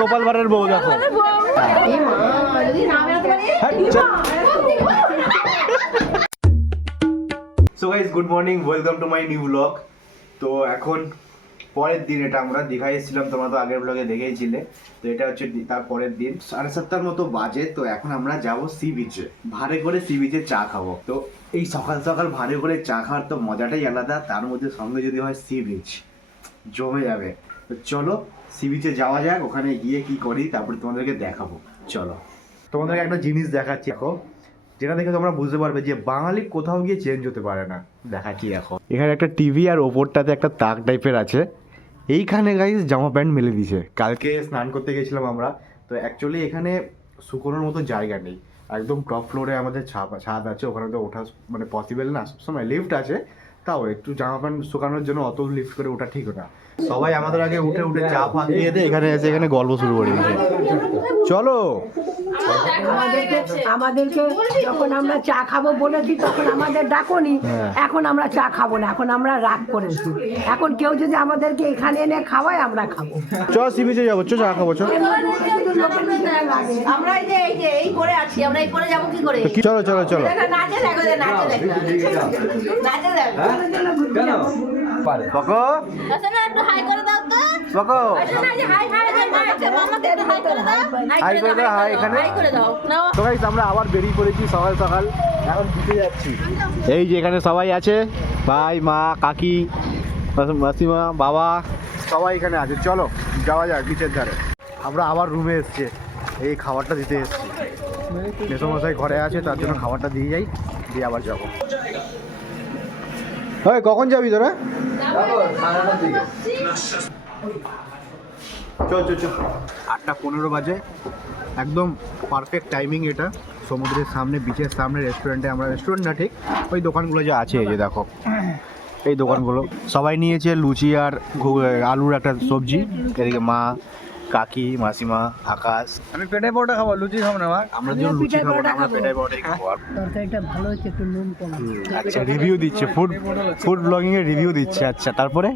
গোপাল ভাড়ের বউ দেখো। So guys good morning, welcome to my new blog. তো এখন পরের দিন, এটা আমরা দীঘায় এসেছিলাম, তোমরা তো আগের ব্লগে দেখেইছিলে। তো এটা হচ্ছে তার পরের দিন, 7:30 মতো বাজে। তো এখন আমরা যাবো সি বিচে, ভাড়ে করে সি বিচে চা খাবো। তো এই সকাল সকাল ভাড়ে করে চা খাওয়ার তো মজাটাই আলাদা, তার মধ্যে সঙ্গে যদি হয় সি বিচ, জমে যাবে। তো চলো সি বিচে যাওয়া যাক, ওখানে গিয়ে কি করি তারপর তোমাদেরকে দেখাবো। চলো তোমাদেরকে একটা জিনিস দেখাচ্ছি এখন, যেটা দেখে তোমরা বুঝতে পারবে যে বাঙালি কোথাও গিয়ে চেঞ্জ হতে পারে না। দেখাচ্ছি এখন, এখানে একটা টিভি আর ওপরটাতে একটা তাক টাইপের আছে। এইখানে গাইস জামা প্যান্ট মেলে দিয়েছে। কালকে স্নান করতে গেছিলাম আমরা, তো অ্যাকচুয়ালি এখানে শুকোনোর মতো জায়গা নেই। একদম টপ ফ্লোরে আমাদের ছাদ আছে, ওখানে তো ওঠা মানে পসিবল না সবসময়। লিফট আছে, তাও একটু জামা প্যান্ট শুকানোর জন্য অত লিফট করে ওঠা ঠিক না। সবাই আমাদের আগে উঠে উঠে চা ফাঁক দিয়ে দেয়, এখানে এসে এখানে গল্প শুরু করে দিয়েছে। চলো আমাদেরকে যখন আমরা চা খাবো বলেছি তখন আমাদের ডাকনি। এখন আমরা চা খাবো না, এখন আমরা রাগ করেছি। এখন কেউ যদি আমাদেরকে এখানে এনে খাওয়ায় আমরা খাবো। চ সি বিচে যাবো, চা খাবো। চলো আমরা এই পরে আছি, আমরা এই পরে যাবো কি করে? চলো চলো চলো। নাচে দেখো, নাচে দেখো। বকো আসলে একটু হাই করে দাও তো। বকো হাই মামাকে একটু হাই করে দাও। হাই করে দাও, হাই এখানে। হাই করে দাও। নাও। তো গাইস আমরা আবার বেরিয়ে পড়েছি সকাল সকাল, এখন বিচে যাচ্ছি। এই যে এখানে সবাই আছে, ভাই, মা, কাকি, মাসিমা, বাবা, সবাই এখানে আছে। চলো যাওয়া যাক বিচের ধারে। আমরা আবার রুমে এসছি, এই খাবারটা দিতে এসছি। মেসোমশাই ঘরে আছে, তার জন্য খাবারটা দিয়ে যাই, দিয়ে আবার যাবো। হ্যাঁ, কখন যাবি তোরা? চল চল চল। 8:15 বাজে, একদম পারফেক্ট টাইমিং এটা। সমুদ্রের সামনে, বিচের সামনে রেস্টুরেন্টে আমরা, রেস্টুরেন্ট না ঠিক, ওই দোকানগুলো যা আছে এই যে দেখো, এই দোকানগুলো সবাই নিয়েছে লুচি আর আলুর একটা সবজি। এদিকে মা, কাকি, মাসিমা, আকাশ। আমি পেটাই পরোটা খাবো, লুচি খাবো না। আমরা যখন লুচি খাবো না, আমরা পেটাই পরোটাই খাবো। তরকারিটা ভালো হচ্ছে, একটু নুন কম। আচ্ছা, রিভিউ দিচ্ছে, ফুড ব্লগিং এর রিভিউ দিচ্ছে। আচ্ছা, তারপরে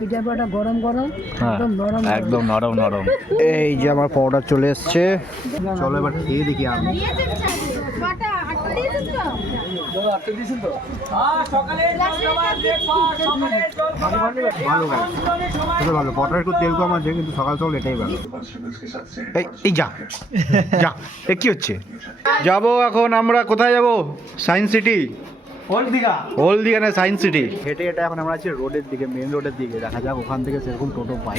পিঠা পরোটা গরম গরম, একদম নরম একদম নরম নরম। এই যে আমার পাউডার চলে এসছে, চলো এবার খেয়ে দেখি। আমি ভালো ভালো পটার একটু তেল কম আছে, কিন্তু সকাল সকাল এটাই ভালো। এই যা যা, এ কি হচ্ছে? যাবো এখন আমরা কোথায় যাবো? সায়েন্স সিটি, ওল্ড দীঘা না সায়েন্স সিটি। হেঁটে হেঁটে এখন আমরা আছি রোডের দিকে, মেন রোডের দিকে। দেখা যাক ওখান থেকে সেরকম টোটো পাই।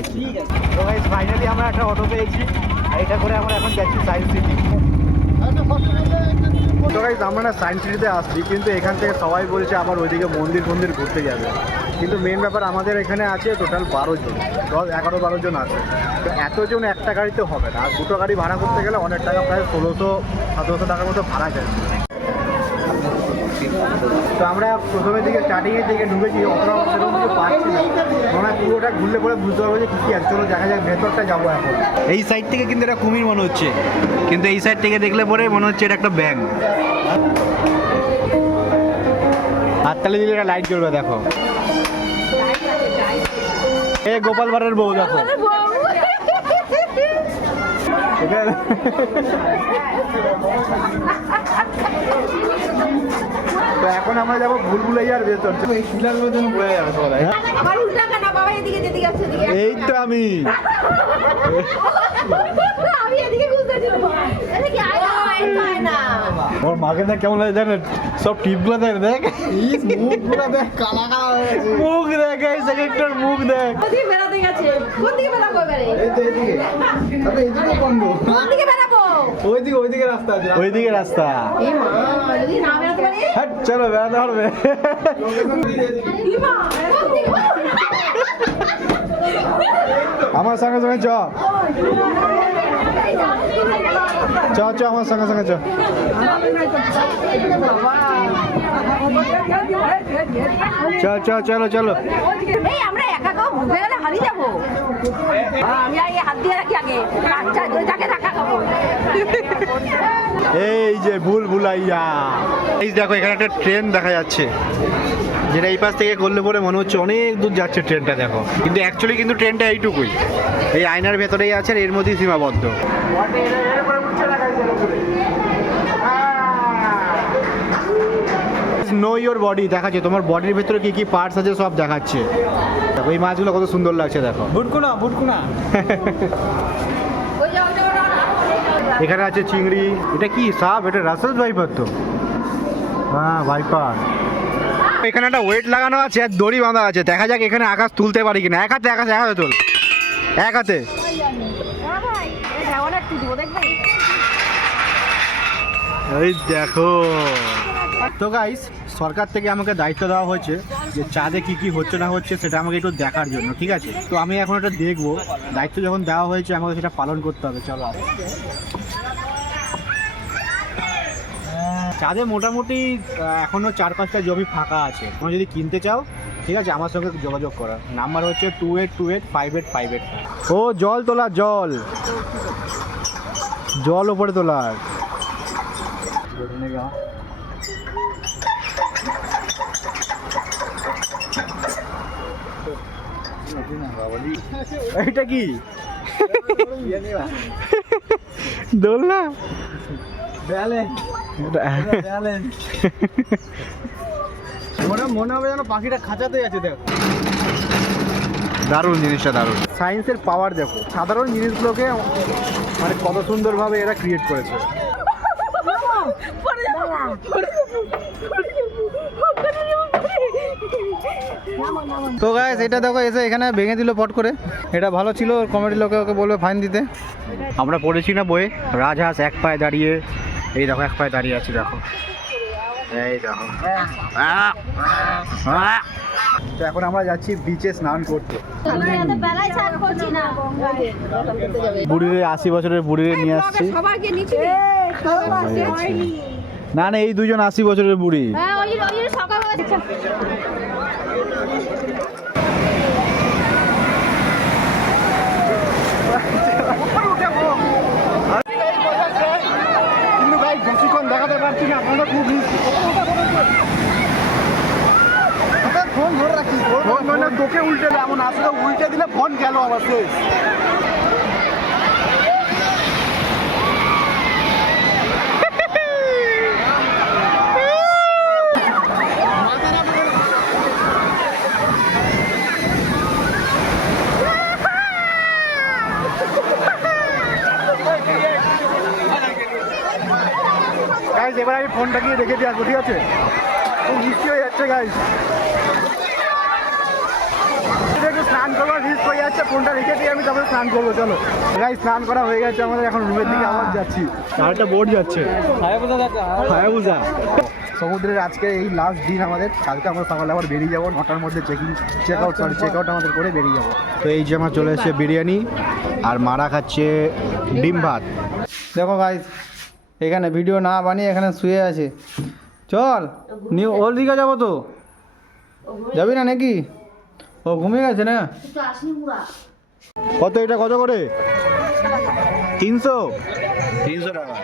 তো গাইস ফাইনালি আমরা একটা অটো পেয়েছি, আর এটা করে আমরা এখন যাচ্ছি সায়েন্স সিটি। তো গাইস আমরা না সায়েন্স সিটিতে আসছি, কিন্তু এখান থেকে সবাই বলছে আবার ওইদিকে মন্দির ঘুরতে যাবে। কিন্তু মেন ব্যাপার আমাদের এখানে আছে টোটাল 12 জন, 11-12 জন আছে। তো এতজন একটা গাড়িতে হবে না, আর দুটো গাড়ি ভাড়া করতে গেলে অনেক টাকা, প্রায় 1600-1700 টাকার মতো ভাড়া যায়। তো আমরা প্রথমের দিকে স্টার্টিংয়ের দিকে ঢুকেছি, অতটা সেরকম কিছু পাচ্ছি না। আমরা পুরোটা ঘুরলে পরে বুঝতে পারবো যে কী আছে। চলো দেখা যাক, ভেতরটা যাবো এখন। এই সাইড থেকে কিন্তু এটা কুমির মনে হচ্ছে, কিন্তু এই সাইড থেকে দেখলে পরে মনে হচ্ছে এটা একটা ব্যাঙ। হাততালি দিলে এটা লাইট জ্বলবে, দেখো। এ গোপাল ভাড়ের বউ দেখো। তো এখন আমরা যাবো ভুলভুলাইয়ার ভেতর। এই শিলাগুলোর জন্য বয়ে যাবে সবাই। এই তো আমি ওর মাকে দেখ কেমন লাগে জানেন, সব টিপগুলো দেখ, দেখ মুখগুলো দেখ, কালা কালা হয়ে গেছে। মুখ দেখ, এই সেকেন্ডটার মুখ দেখ। বেড়াতে গেছে, কোন দিকে বেড়াবো এবারে? এই তো এইদিকে, তবে এইদিকে বন্ধ। কোন দিকে বেড়াবো? ওইদিকে রাস্তা আছে, ওইদিকে রাস্তা। এই মা, যদি না বেড়াতে পারি? হ্যাঁ চলো বেড়াতে পারবে। এই মা, কোন দিকে? আমার সঙ্গে সঙ্গে চ আমার সঙ্গে সঙ্গে চ। চলো চলো। এই আমরা একা খাবো, ভুলে গেলে হারিয়ে যাবো। আমি আগে হাত দিয়ে রাখি, আগে আচ্ছা যাকে দেখা খাবো। এই যে ভুলভুলাইয়া, এই দেখো এখানে একটা ট্রেন দেখা যাচ্ছে। যেটা এই পাশ থেকে করলে পরে মনে হচ্ছে অনেক দূর যাচ্ছে ট্রেনটা, দেখো কিন্তু অ্যাকচুয়ালি কিন্তু ট্রেনটা এইটুকুই, এই আয়নার ভেতরেই আছে, আর এর মধ্যেই সীমাবদ্ধ। নো ইওর বডি দেখাচ্ছে, তোমার বডির ভেতরে কি কি পার্টস আছে সব দেখাচ্ছে। দেখো এই মাছগুলো কত সুন্দর লাগছে, দেখো বুটকুনা বুটকুনা। এখানে আছে চিংড়ি, এটা কি সাপ? এটা রাসেল ভাইপার তো, হ্যাঁ ভাইপার। এখানে একটা ওয়েট লাগানো আছে আর দড়ি বাঁধা আছে, দেখা যাক এখানে আকাশ তুলতে পারি কিনা। এক হাতে আকাশ, এক হাতে তোল, এক হাতে। এই দেখো তো গাইস, সরকার থেকে আমাকে দায়িত্ব দেওয়া হয়েছে যে চাঁদে কি কি হচ্ছে না হচ্ছে সেটা আমাকে একটু দেখার জন্য, ঠিক আছে? তো আমি এখন এটা দেখবো, দায়িত্ব যখন দেওয়া হয়েছে আমাকে সেটা পালন করতে হবে। চলো, চাঁদে মোটামুটি এখনো 4-5টা জমি ফাঁকা আছে, তোমরা যদি কিনতে চাও ঠিক আছে আমার সঙ্গে যোগাযোগ করা। নাম্বার হচ্ছে 28285858। ও জল তোলা, জল জল ওপরে তোলার। এটা কি দোলনা? মনে হবে যেন পাখিটা খাঁচাতে আছে। দেখ দারুণ জিনিসটা, দারুণ। সায়েন্সের পাওয়ার দেখো, সাধারণ জিনিসগুলোকে মানে কত সুন্দরভাবে এরা ক্রিয়েট করেছে। তো গাইস এটা দেখো এসে এখানে ভেঙে দিল পট করে। এটা ভালো ছিল, কমেডি লোকে ওকে বলবে ফাইন দিতে। আমরা পড়েছি না বইয়ে, রাজহাঁস এক পায়ে দাঁড়িয়ে, এই দেখো এক পায়ে দাঁড়িয়ে আছে, দেখো এই দেখো। তো এখন আমরা যাচ্ছি বিচে স্নান করতে। বুড়িরে 80 বছরের বুড়িরে নিয়ে আসছি। না না, এই দুজন 80 বছরের বুড়ি। কিন্তু ভাই বেশিক্ষণ দেখাতে পারছি না, আপনারা খুব ফোন ধরে রাখি, ফোন মানে তোকে উল্টে দেয়, এমন আসলে উল্টে দিলে ফোন গেল আবার শেষ। গাইস এবার আমি ফোনটা গিয়ে রেখে দিয়ে আসবো, ঠিক আছে? খুব মিষ্টি হয়ে যাচ্ছে গাইস, একটু স্নান করবো, রিস্ক হয়ে যাচ্ছে, ফোনটা রেখে দিয়ে আমি তারপরে স্নান করবো। চলো গাইস, স্নান করা হয়ে গেছে আমাদের, এখন রুমের দিকে আবার যাচ্ছি। আরেকটা বোট যাচ্ছে, হায়াবুসা। সমুদ্রের আজকে এই লাস্ট দিন আমাদের, কালকে আমরা সকালে আবার বেরিয়ে যাবো 9টার মধ্যে চেক আউট আমাদের করে বেরিয়ে যাবো। তো এই যে আমার চলে এসেছে বিরিয়ানি, আর মারা খাচ্ছে ডিম ভাত। দেখো গাইস এখানে ভিডিও না বানিয়ে এখানে শুয়ে আছে। চল নিউ ওর দিকে যাবো, তো যাবি না নাকি? ও ঘুমিয়ে গেছে না? কত এটা, কত করে? 300 টাকা।